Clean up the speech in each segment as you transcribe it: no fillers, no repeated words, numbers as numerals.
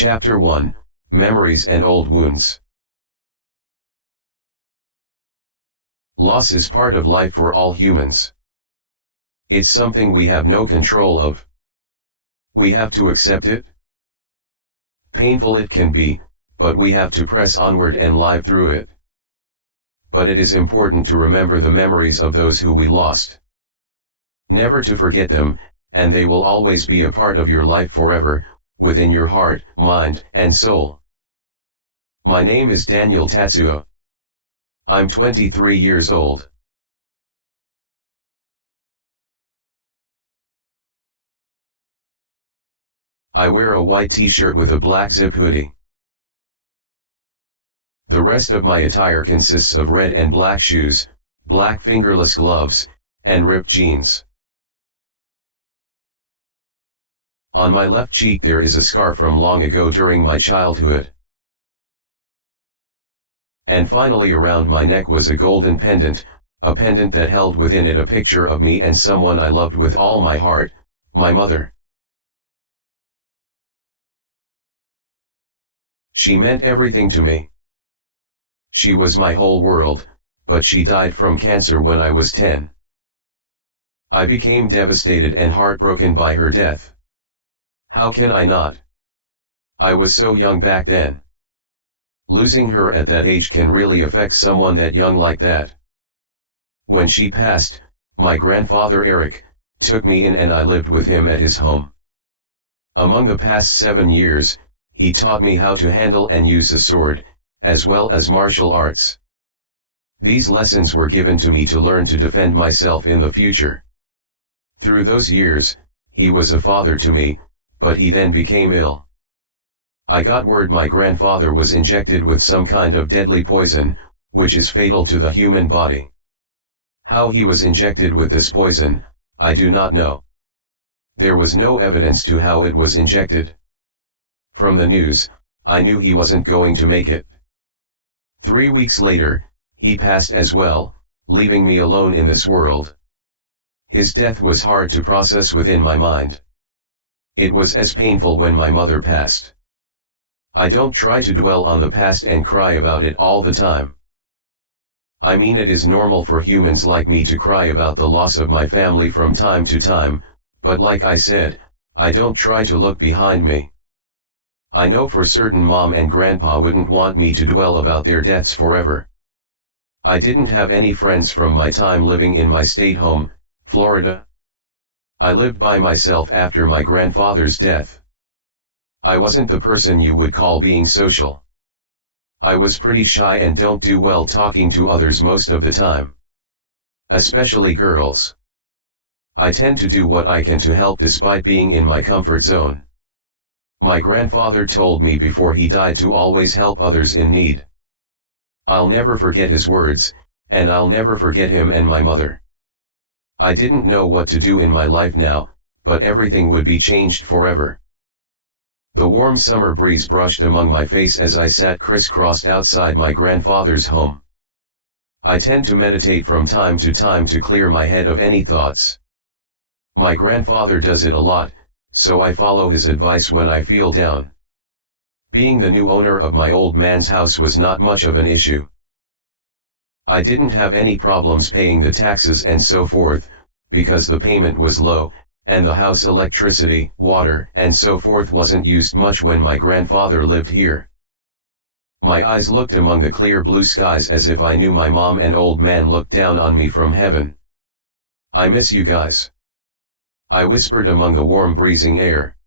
Chapter 1, Memories and Old Wounds. Loss is part of life for all humans. It's something we have no control of. We have to accept it. Painful it can be, but we have to press onward and live through it. But it is important to remember the memories of those who we lost. Never to forget them, and they will always be a part of your life forever, within your heart, mind, and soul. My name is Daniel Tatsuo. I'm 23 years old. I wear a white t-shirt with a black zip hoodie. The rest of my attire consists of red and black shoes, black fingerless gloves, and ripped jeans. On my left cheek there is a scar from long ago during my childhood. And finally around my neck was a golden pendant, a pendant that held within it a picture of me and someone I loved with all my heart, my mother. She meant everything to me. She was my whole world, but she died from cancer when I was 10. I became devastated and heartbroken by her death. How can I not? I was so young back then. Losing her at that age can really affect someone that young like that. When she passed, my grandfather Eric took me in and I lived with him at his home. Among the past 7 years, he taught me how to handle and use a sword, as well as martial arts. These lessons were given to me to learn to defend myself in the future. Through those years, he was a father to me, but he then became ill. I got word my grandfather was injected with some kind of deadly poison, which is fatal to the human body. How he was injected with this poison, I do not know. There was no evidence to how it was injected. From the news, I knew he wasn't going to make it. 3 weeks later, he passed as well, leaving me alone in this world. His death was hard to process within my mind. It was as painful when my mother passed. I don't try to dwell on the past and cry about it all the time. I mean, it is normal for humans like me to cry about the loss of my family from time to time, but like I said, I don't try to look behind me. I know for certain Mom and Grandpa wouldn't want me to dwell about their deaths forever. I didn't have any friends from my time living in my state home, Florida. I lived by myself after my grandfather's death. I wasn't the person you would call being social. I was pretty shy and don't do well talking to others most of the time. Especially girls. I tend to do what I can to help despite being in my comfort zone. My grandfather told me before he died to always help others in need. I'll never forget his words, and I'll never forget him and my mother. I didn't know what to do in my life now, but everything would be changed forever. The warm summer breeze brushed among my face as I sat crisscrossed outside my grandfather's home. I tend to meditate from time to time to clear my head of any thoughts. My grandfather does it a lot, so I follow his advice when I feel down. Being the new owner of my old man's house was not much of an issue. I didn't have any problems paying the taxes and so forth, because the payment was low, and the house electricity, water, and so forth wasn't used much when my grandfather lived here. My eyes looked among the clear blue skies as if I knew my mom and old man looked down on me from heaven. I miss you guys. I whispered among the warm breezing air.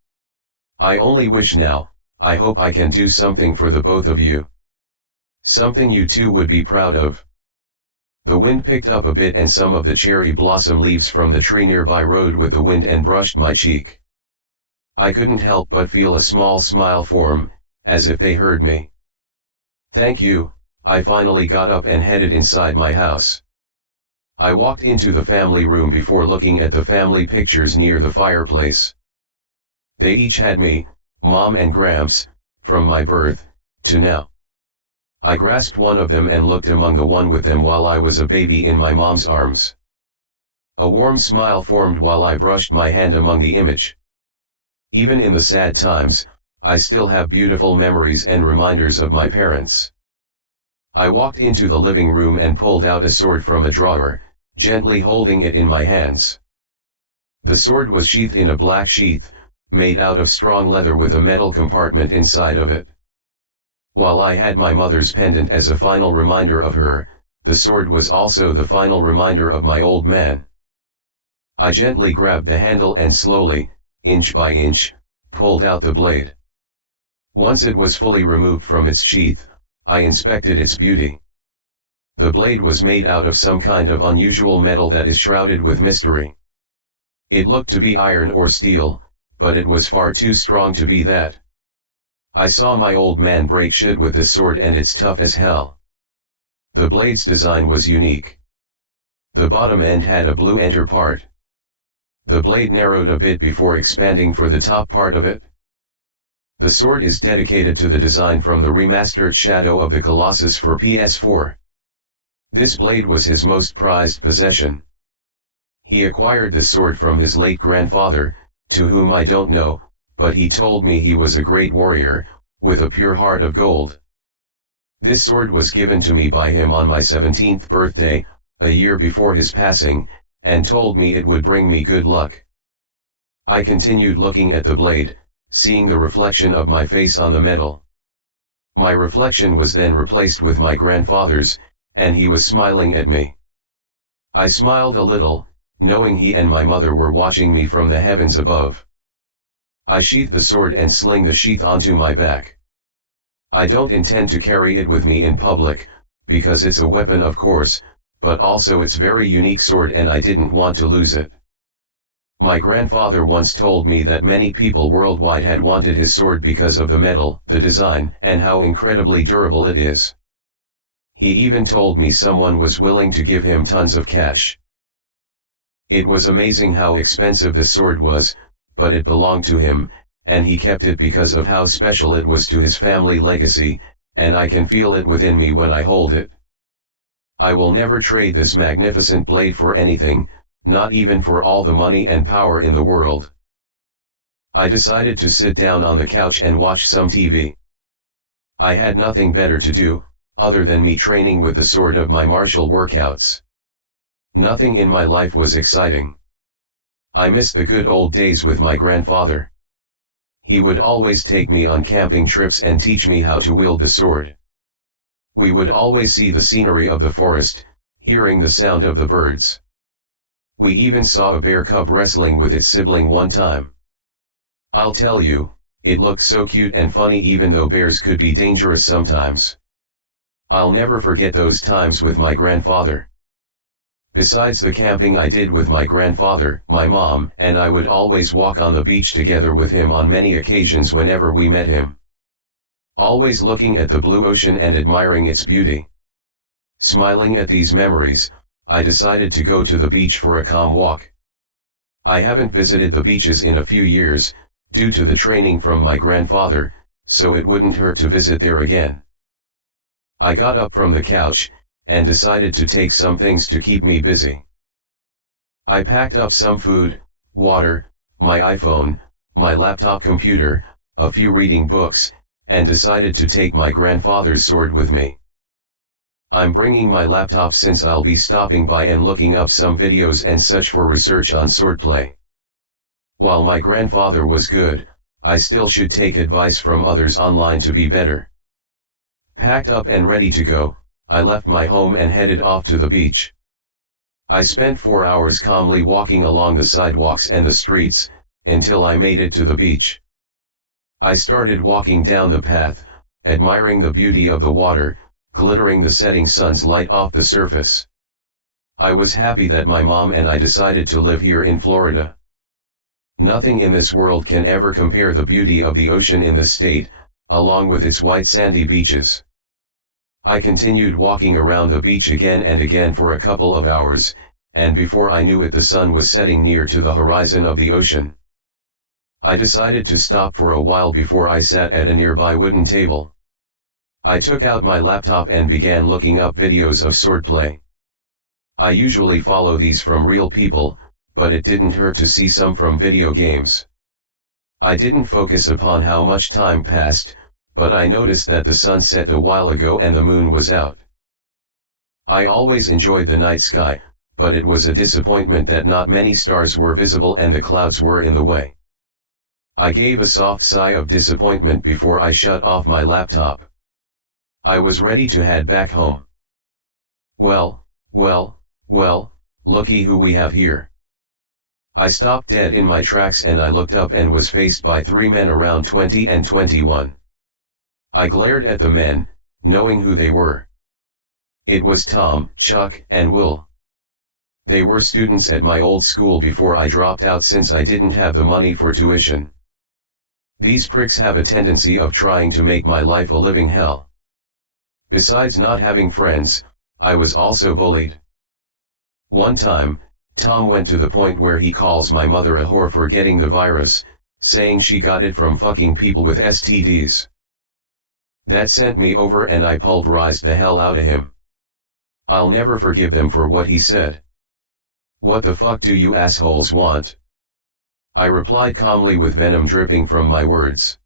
I only wish now, I hope I can do something for the both of you. Something you two would be proud of. The wind picked up a bit and some of the cherry blossom leaves from the tree nearby rode with the wind and brushed my cheek. I couldn't help but feel a small smile form, as if they heard me. Thank you. I finally got up and headed inside my house. I walked into the family room before looking at the family pictures near the fireplace. They each had me, Mom and Gramps, from my birth to now. I grasped one of them and looked among the one with them while I was a baby in my mom's arms. A warm smile formed while I brushed my hand among the image. Even in the sad times, I still have beautiful memories and reminders of my parents. I walked into the living room and pulled out a sword from a drawer, gently holding it in my hands. The sword was sheathed in a black sheath, made out of strong leather with a metal compartment inside of it. While I had my mother's pendant as a final reminder of her, the sword was also the final reminder of my old man. I gently grabbed the handle and slowly, inch by inch, pulled out the blade. Once it was fully removed from its sheath, I inspected its beauty. The blade was made out of some kind of unusual metal that is shrouded with mystery. It looked to be iron or steel, but it was far too strong to be that. I saw my old man break shit with this sword and it's tough as hell. The blade's design was unique. The bottom end had a blue ender part. The blade narrowed a bit before expanding for the top part of it. The sword is dedicated to the design from the remastered Shadow of the Colossus for PS4. This blade was his most prized possession. He acquired the sword from his late grandfather, to whom I don't know, but he told me he was a great warrior, with a pure heart of gold. This sword was given to me by him on my 17th birthday, a year before his passing, and told me it would bring me good luck. I continued looking at the blade, seeing the reflection of my face on the metal. My reflection was then replaced with my grandfather's, and he was smiling at me. I smiled a little, knowing he and my mother were watching me from the heavens above. I sheathed the sword and sling the sheath onto my back. I don't intend to carry it with me in public, because it's a weapon of course, but also it's very unique sword and I didn't want to lose it. My grandfather once told me that many people worldwide had wanted his sword because of the metal, the design, and how incredibly durable it is. He even told me someone was willing to give him tons of cash. It was amazing how expensive the sword was, but it belonged to him, and he kept it because of how special it was to his family legacy, and I can feel it within me when I hold it. I will never trade this magnificent blade for anything, not even for all the money and power in the world. I decided to sit down on the couch and watch some TV. I had nothing better to do, other than me training with the sword of my martial workouts. Nothing in my life was exciting. I missed the good old days with my grandfather. He would always take me on camping trips and teach me how to wield the sword. We would always see the scenery of the forest, hearing the sound of the birds. We even saw a bear cub wrestling with its sibling one time. I'll tell you, it looked so cute and funny even though bears could be dangerous sometimes. I'll never forget those times with my grandfather. Besides the camping I did with my grandfather, my mom and I would always walk on the beach together with him on many occasions whenever we met him. Always looking at the blue ocean and admiring its beauty. Smiling at these memories, I decided to go to the beach for a calm walk. I haven't visited the beaches in a few years, due to the training from my grandfather, so it wouldn't hurt to visit there again. I got up from the couch, and decided to take some things to keep me busy. I packed up some food, water, my iPhone, my laptop computer, a few reading books, and decided to take my grandfather's sword with me. I'm bringing my laptop since I'll be stopping by and looking up some videos and such for research on swordplay. While my grandfather was good, I still should take advice from others online to be better. Packed up and ready to go, I left my home and headed off to the beach. I spent 4 hours calmly walking along the sidewalks and the streets, until I made it to the beach. I started walking down the path, admiring the beauty of the water, glittering the setting sun's light off the surface. I was happy that my mom and I decided to live here in Florida. Nothing in this world can ever compare the beauty of the ocean in this state, along with its white sandy beaches. I continued walking around the beach again and again for a couple of hours, and before I knew it the sun was setting near to the horizon of the ocean. I decided to stop for a while before I sat at a nearby wooden table. I took out my laptop and began looking up videos of swordplay. I usually follow these from real people, but it didn't hurt to see some from video games. I didn't focus upon how much time passed, but I noticed that the sun set a while ago and the moon was out. I always enjoyed the night sky, but it was a disappointment that not many stars were visible and the clouds were in the way. I gave a soft sigh of disappointment before I shut off my laptop. I was ready to head back home. Well, looky who we have here. I stopped dead in my tracks and I looked up and was faced by three men around 20 and 21. I glared at the men, knowing who they were. It was Tom, Chuck, and Will. They were students at my old school before I dropped out since I didn't have the money for tuition. These pricks have a tendency of trying to make my life a living hell. Besides not having friends, I was also bullied. One time, Tom went to the point where he calls my mother a whore for getting the virus, saying she got it from fucking people with STDs. That sent me over and I pulverized the hell out of him. I'll never forgive them for what he said. What the fuck do you assholes want? I replied calmly with venom dripping from my words.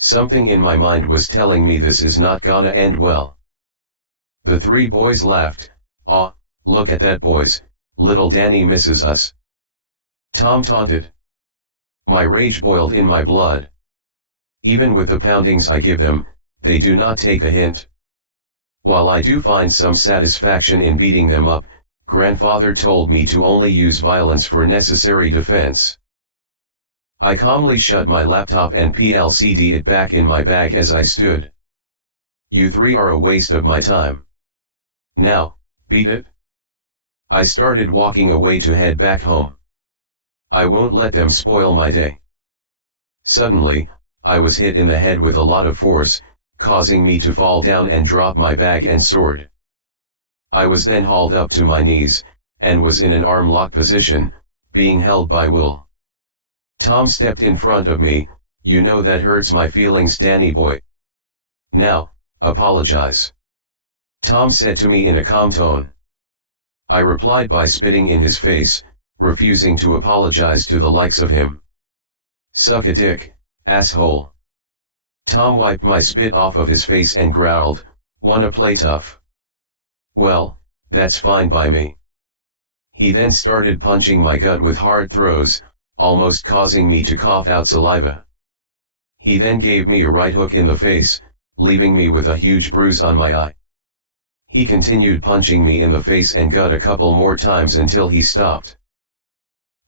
Something in my mind was telling me this is not gonna end well. The three boys laughed. "Aw, look at that boys, little Danny misses us," Tom taunted. My rage boiled in my blood. Even with the poundings I give them, they do not take a hint. While I do find some satisfaction in beating them up, grandfather told me to only use violence for necessary defense. I calmly shut my laptop and PLC'd it back in my bag as I stood. You three are a waste of my time. Now, beat it. I started walking away to head back home. I won't let them spoil my day. Suddenly, I was hit in the head with a lot of force, causing me to fall down and drop my bag and sword. I was then hauled up to my knees, and was in an arm lock position, being held by Will. Tom stepped in front of me. "You know that hurts my feelings, Danny boy. Now, apologize," Tom said to me in a calm tone. I replied by spitting in his face, refusing to apologize to the likes of him. "Suck a dick, asshole." Tom wiped my spit off of his face and growled, "Wanna play tough? Well, that's fine by me." He then started punching my gut with hard throws, almost causing me to cough out saliva. He then gave me a right hook in the face, leaving me with a huge bruise on my eye. He continued punching me in the face and gut a couple more times until he stopped.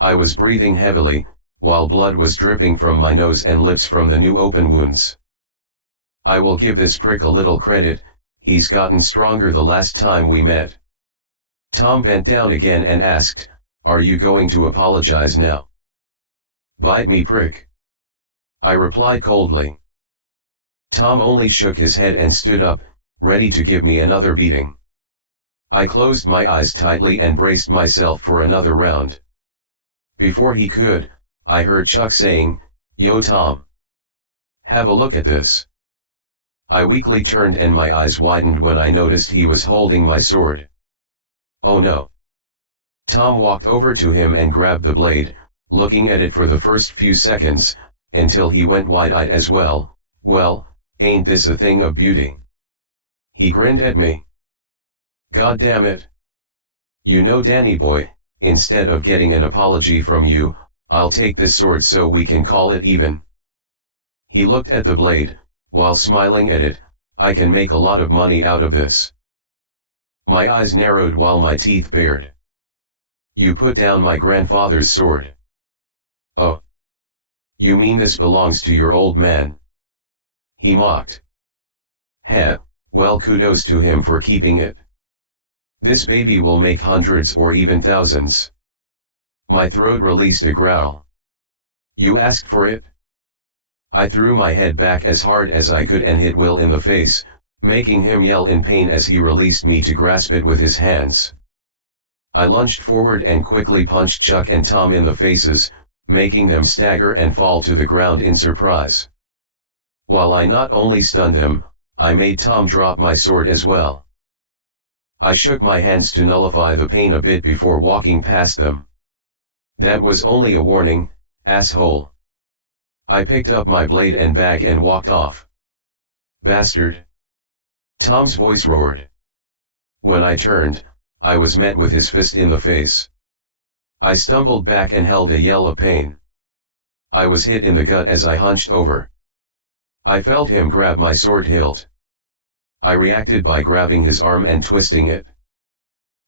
I was breathing heavily, while blood was dripping from my nose and lips from the new open wounds. I will give this prick a little credit, he's gotten stronger the last time we met. Tom bent down again and asked, "Are you going to apologize now?" "Bite me, prick," I replied coldly. Tom only shook his head and stood up, ready to give me another beating. I closed my eyes tightly and braced myself for another round. Before he could, I heard Chuck saying, "Yo Tom, have a look at this." I weakly turned and my eyes widened when I noticed he was holding my sword. "Oh no." Tom walked over to him and grabbed the blade, looking at it for the first few seconds, until he went wide-eyed as well. "Well, ain't this a thing of beauty?" He grinned at me. "God damn it. You know, Danny boy, instead of getting an apology from you, I'll take this sword so we can call it even." He looked at the blade, while smiling at it. "I can make a lot of money out of this." My eyes narrowed while my teeth bared. "You put down my grandfather's sword." "Oh. You mean this belongs to your old man?" He mocked. "Heh, well, kudos to him for keeping it. This baby will make hundreds or even thousands." My throat released a growl. "You asked for it?" I threw my head back as hard as I could and hit Will in the face, making him yell in pain as he released me to grasp it with his hands. I lunged forward and quickly punched Chuck and Tom in the faces, making them stagger and fall to the ground in surprise. While I not only stunned them, I made Tom drop my sword as well. I shook my hands to nullify the pain a bit before walking past them. "That was only a warning, asshole." I picked up my blade and bag and walked off. Bastard! Tom's voice roared. When I turned, I was met with his fist in the face. I stumbled back and held a yell of pain. I was hit in the gut as I hunched over. I felt him grab my sword hilt. I reacted by grabbing his arm and twisting it.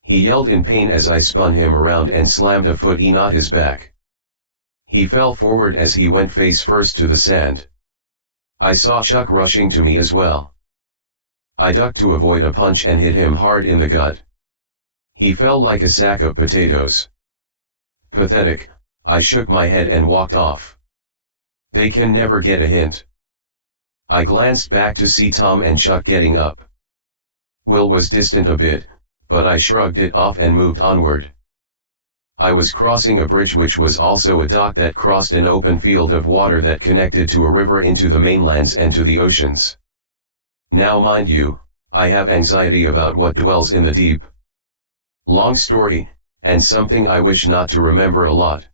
He yelled in pain as I spun him around and slammed a foot on his back. He fell forward as he went face first to the sand. I saw Chuck rushing to me as well. I ducked to avoid a punch and hit him hard in the gut. He fell like a sack of potatoes. Pathetic, I shook my head and walked off. They can never get a hint. I glanced back to see Tom and Chuck getting up. Will was distant a bit, but I shrugged it off and moved onward. I was crossing a bridge which was also a dock that crossed an open field of water that connected to a river into the mainlands and to the oceans. Now mind you, I have anxiety about what dwells in the deep. Long story, and something I wish not to remember a lot.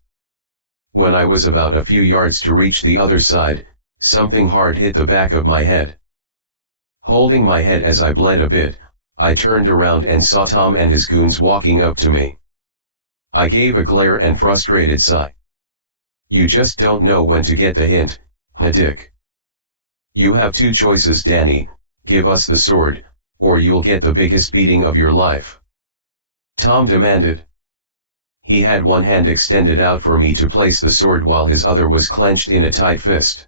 When I was about a few yards to reach the other side, something hard hit the back of my head. Holding my head as I bled a bit, I turned around and saw Tom and his goons walking up to me. I gave a glare and frustrated sigh. You just don't know when to get the hint, huh dick? You have two choices, Danny, give us the sword, or you'll get the biggest beating of your life. Tom demanded. He had one hand extended out for me to place the sword while his other was clenched in a tight fist.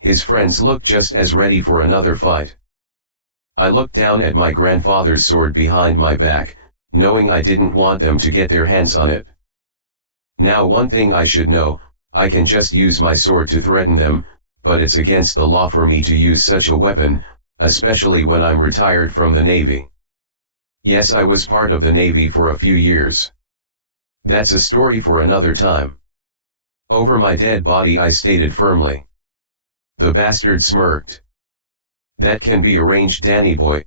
His friends looked just as ready for another fight. I looked down at my grandfather's sword behind my back, knowing I didn't want them to get their hands on it. Now one thing I should know, I can just use my sword to threaten them, but it's against the law for me to use such a weapon, especially when I'm retired from the Navy. Yes, I was part of the Navy for a few years. That's a story for another time. Over my dead body I stated firmly. The bastard smirked. That can be arranged, Danny boy.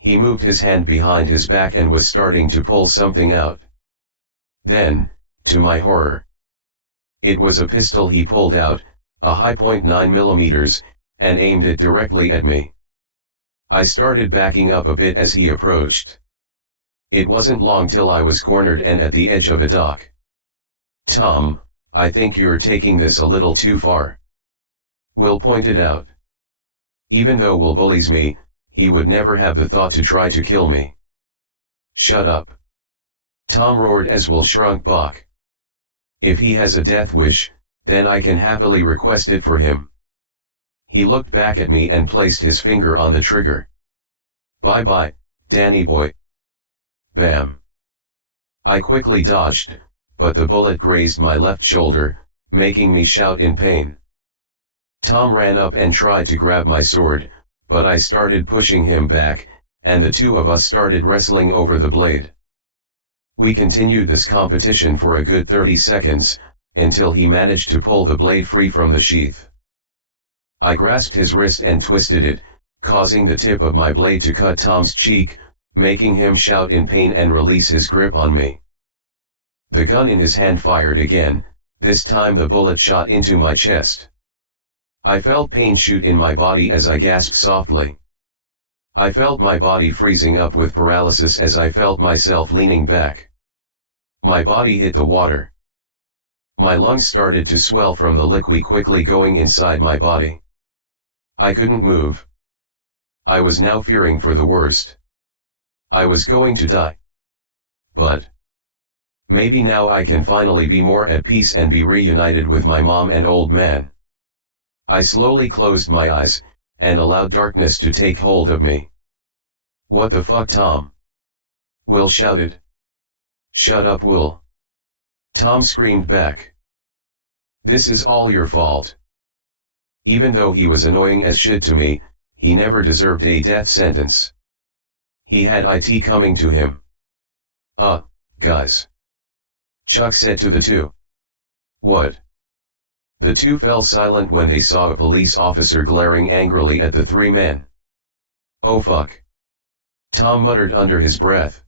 He moved his hand behind his back and was starting to pull something out. Then, to my horror, it was a pistol he pulled out, a high .9mm, and aimed it directly at me. I started backing up a bit as he approached. It wasn't long till I was cornered and at the edge of a dock. Tom, I think you're taking this a little too far. Will pointed out. Even though Will bullies me, he would never have the thought to try to kill me. Shut up. Tom roared as Will shrunk back. If he has a death wish, then I can happily request it for him. He looked back at me and placed his finger on the trigger. Bye-bye, Danny boy. Bam. I quickly dodged, but the bullet grazed my left shoulder, making me shout in pain. Tom ran up and tried to grab my sword, but I started pushing him back, and the two of us started wrestling over the blade. We continued this competition for a good 30 seconds, until he managed to pull the blade free from the sheath. I grasped his wrist and twisted it, causing the tip of my blade to cut Tom's cheek, making him shout in pain and release his grip on me. The gun in his hand fired again, this time the bullet shot into my chest. I felt pain shoot in my body as I gasped softly. I felt my body freezing up with paralysis as I felt myself leaning back. My body hit the water. My lungs started to swell from the liquid quickly going inside my body. I couldn't move. I was now fearing for the worst. I was going to die. But maybe now I can finally be more at peace and be reunited with my mom and old man. I slowly closed my eyes, and allowed darkness to take hold of me. What the fuck, Tom? Will shouted. Shut up, Will. Tom screamed back. This is all your fault. Even though he was annoying as shit to me, he never deserved a death sentence. He had it coming to him. Guys. Chuck said to the two. What? The two fell silent when they saw a police officer glaring angrily at the three men. Oh fuck. Tom muttered under his breath.